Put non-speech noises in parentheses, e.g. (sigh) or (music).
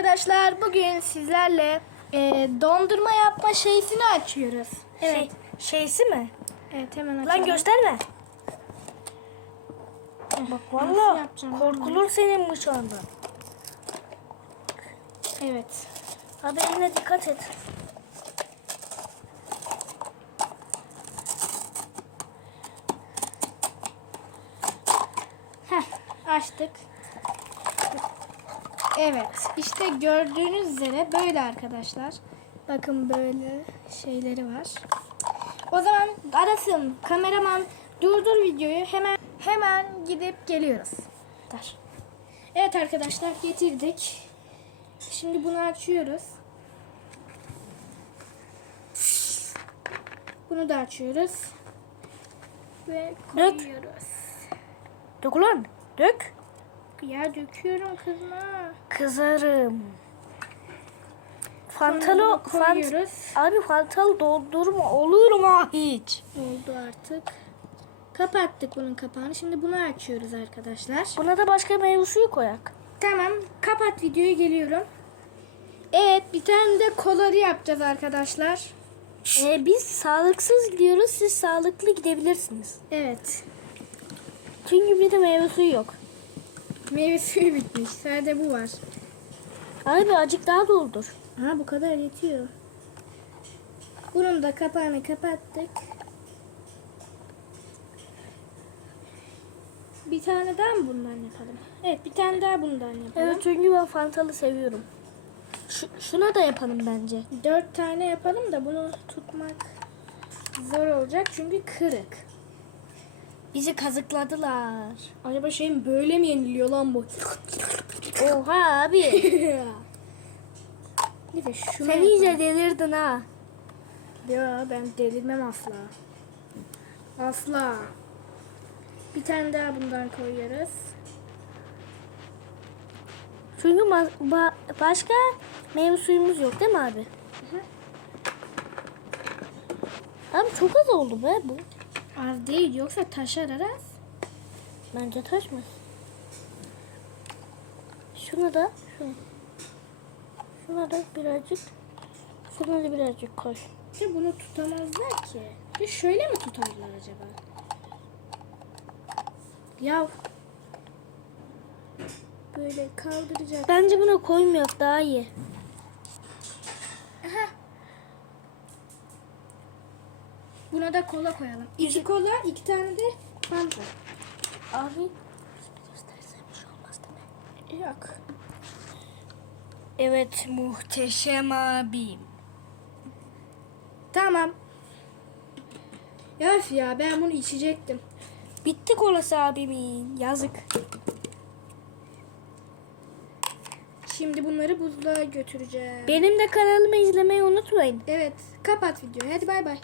arkadaşlar bugün sizlerle e, dondurma yapma şeysini açıyoruz. Evet. Şey, şeysi mi? Evet hemen açalım. Lan gösterme. Bak valla korkulur senin bu şu anda. Evet. Abi eline dikkat et. Heh, açtık. Evet. işte gördüğünüz üzere böyle arkadaşlar. Bakın böyle şeyleri var. O zaman arasın kameraman durdur videoyu hemen hemen gidip geliyoruz. Dar. Evet arkadaşlar getirdik. Şimdi bunu açıyoruz. Bunu da açıyoruz. Ve Dök. koyuyoruz. Dök ulan. Dök. Ya döküyorum kızma. Kızarım. Fantalı, fant abi fantalı doldurma olur mu hiç? Oldu artık. Kapattık bunun kapağını. Şimdi bunu açıyoruz arkadaşlar. Buna da başka meyve suyu koyak. Tamam. Kapat videoyu geliyorum. Evet bir tane de koları yapacağız arkadaşlar. Ee, biz sağlıksız gidiyoruz. Siz sağlıklı gidebilirsiniz. Evet. Çünkü bir de meyve suyu yok. Meyve suyu bitmiş. Sadece bu var. Abi acık daha doldur. Ha bu kadar yetiyor. Bunun da kapağını kapattık. Bir tane daha mı bundan yapalım? Evet bir tane daha bundan yapalım. Evet çünkü ben fantalı seviyorum. Şu, şuna da yapalım bence. Dört tane yapalım da bunu tutmak zor olacak çünkü kırık. Bizi kazıkladılar. Acaba şeyin böyle mi yeniliyor lan bu? Oha abi. (laughs) De şunu Sen iyice delirdin ha. Ya ben delirmem asla. Asla. Bir tane daha bundan koyuyoruz. Çünkü ba- başka meyve suyumuz yok değil mi abi? Abi çok az oldu be bu. Az değil yoksa taşar aras. Bence taşmaz. Şuna da şuna. Şuna da birazcık şuna da birazcık koy. İşte bunu tutamazlar ki. Ya şöyle mi tutarlar acaba? Ya böyle kaldıracak. Bence buna koymuyor daha iyi. Buna da kola koyalım. İki kola, iki tane de fanta. Abi göstersem bir şey olmaz değil mi? Yok. Evet muhteşem abim. Tamam. Ya öf ya ben bunu içecektim. Bitti kolası abimin. Yazık. Şimdi bunları buzluğa götüreceğim. Benim de kanalımı izlemeyi unutmayın. Evet. Kapat videoyu. Hadi bay bay.